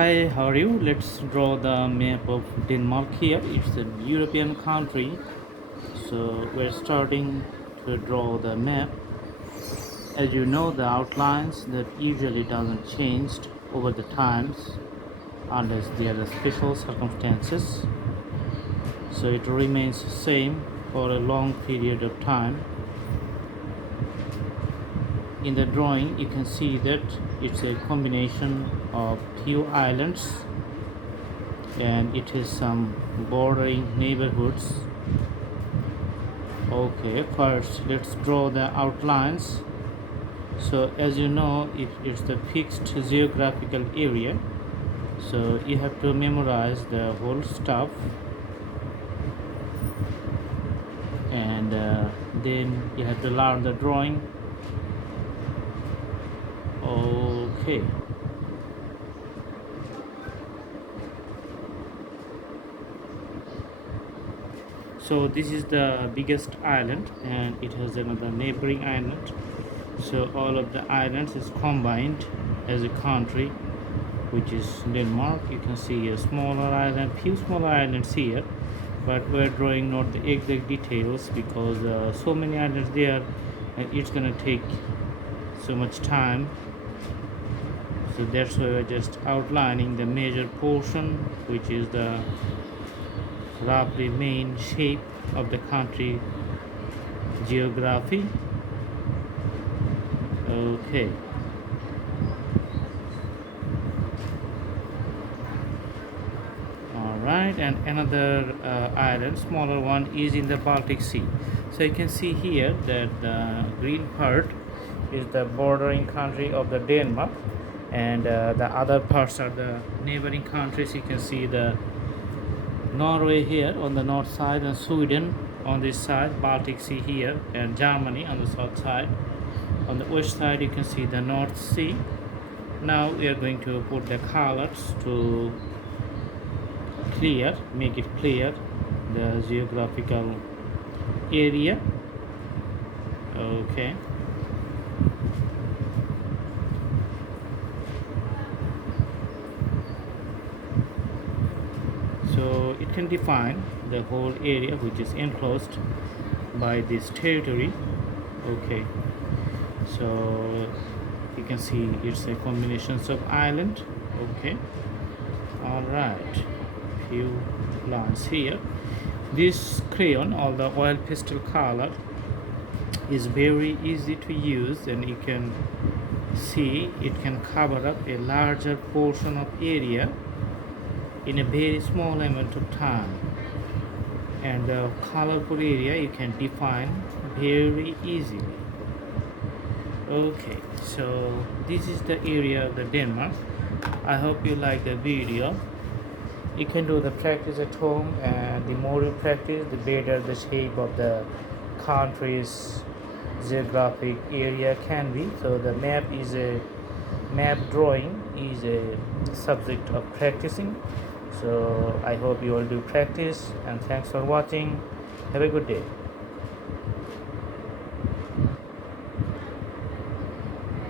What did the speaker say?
Hi, how are you? Let's draw the map of Denmark here. It's a European country. So we're starting to draw the map. As you know, the outlines that usually doesn't change over the times unless there are special circumstances. So it remains same for a long period of time. In the drawing, you can see that it's a combination of few islands and it has some bordering neighborhoods. Okay, first let's draw the outlines. So as you know, it's the fixed geographical area, so you have to memorize the whole stuff, and then you have to learn the drawing. Okay, so this is the biggest island and it has another neighboring island. So all of the islands is combined as a country, which is Denmark. You can see a smaller island, few smaller islands here, but we're drawing not the exact details because so many islands there and it's gonna take so much time. So that's why we're just outlining the major portion, which is the roughly main shape of the country geography. Okay. Alright, and another island, smaller one, is in the Baltic Sea. So you can see here that the green part is the bordering country of the Denmark, and the other parts are the neighboring countries. You can see the Norway here on the north side and Sweden on this side, Baltic Sea here, and Germany on the south side. On the west side you can see the North Sea. Now we are going to put the colors to make it clear the geographical area. Okay, so it can define the whole area which is enclosed by this territory. Okay, so you can see it's a combination of island. Okay, all right, few lines here. This crayon or the oil pastel color is very easy to use, and you can see it can cover up a larger portion of area in a very small amount of time, and the colorful area you can define very easily. Okay, so this is the area of the Denmark. I hope you like the video. You can do the practice at home, and the more you practice, the better the shape of the country's geographic area can be. So the map drawing is a subject of practicing. So I hope you all do practice, and thanks for watching. Have a good day.